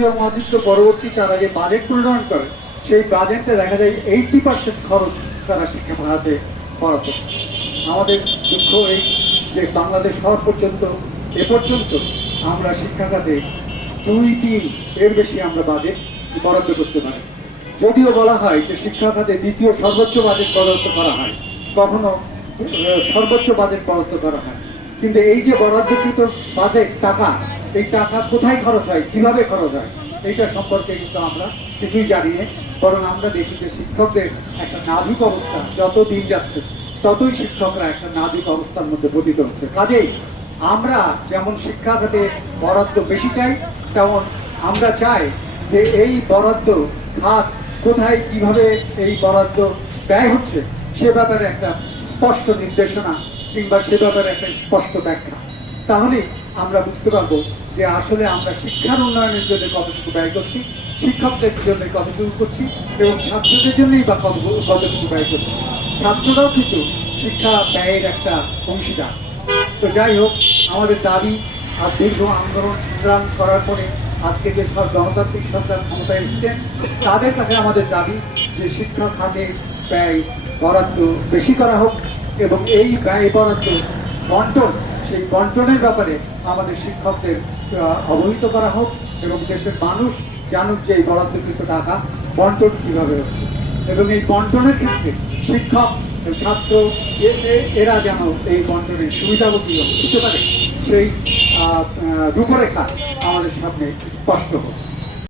মহাযুদ্ধ পরবর্তী তারা যে বাজেট প্রণয়ন করে সেই বাজেটে দেখা যায় 80% খরচ তারা শিক্ষা খাতে বরাদ্দ। আমাদের দুঃখ এই যে বাংলাদেশ হওয়ার পর্যন্ত এ পর্যন্ত আমরা শিক্ষা খাতে 2-3 এর বেশি আমরা বাজেট বরাদ্দ করতে পারি। যদিও বলা হয় যে শিক্ষা খাতে দ্বিতীয় সর্বোচ্চ বাজেট বরাদ্দ করা হয়, কখনো সর্বোচ্চ বাজেট বরাদ্দ করা হয়, কিন্তু এই যে বরাদ্দকৃত বাজেট টাকা, এই টাকা কোথায় খরচ হয়, কিভাবে খরচ হয়, এইটা সম্পর্কে কিন্তু আমরা কিছুই জানি না। বরং আমরা দেখি যে শিক্ষকদের একটা নাজুক অবস্থা, যত দিন যাচ্ছে ততই শিক্ষকরা একটা নাজুক অবস্থার মধ্যে পতিত হচ্ছে। কাজেই আমরা যেমন শিক্ষা খাতে বরাদ্দ বেশি চাই, তেমন আমরা চাই যে এই বরাদ্দ খাত কোথায় কিভাবে এই বরাদ্দ ব্যয় হচ্ছে সে ব্যাপারে একটা স্পষ্ট নির্দেশনা কিংবা সে ব্যাপারে একটা স্পষ্ট ব্যাখ্যা। তাহলে আমরা বুঝতে পারবো যে আসলে আমরা শিক্ষার উন্নয়নের জন্য কতটুকু ব্যয় করছি, শিক্ষকদের জন্য কতটুকু করছি এবং ছাত্রদের জন্যই বা কতটুকু ব্যয় করছি। ছাত্ররাও কিন্তু শিক্ষা ব্যয়ের একটা অংশীদার। তো যাই হোক, আমাদের দাবি আর দীর্ঘ আন্দোলন সংগ্রাম করার পরে আজকে যে সব গণতান্ত্রিক সরকার ক্ষমতায় এসেছেন তাদের কাছে আমাদের দাবি যে শিক্ষা খাতে ব্যয় বরাদ্দ বেশি করা হোক এবং এই ব্যয় বরাদ্দ বন্টন, সেই বন্টনের ব্যাপারে আমাদের শিক্ষকদের অবহিত করা হোক এবং দেশের মানুষ জানুক যে এই বরাদ্দকৃত টাকা বন্টন কিভাবে হচ্ছে এবং এই বন্টনের ক্ষেত্রে শিক্ষক ছাত্র এরা যেন এই বন্টনের সুবিধাভোগী হতে পারে সেই রূপরেখা আমাদের সামনে স্পষ্ট হোক।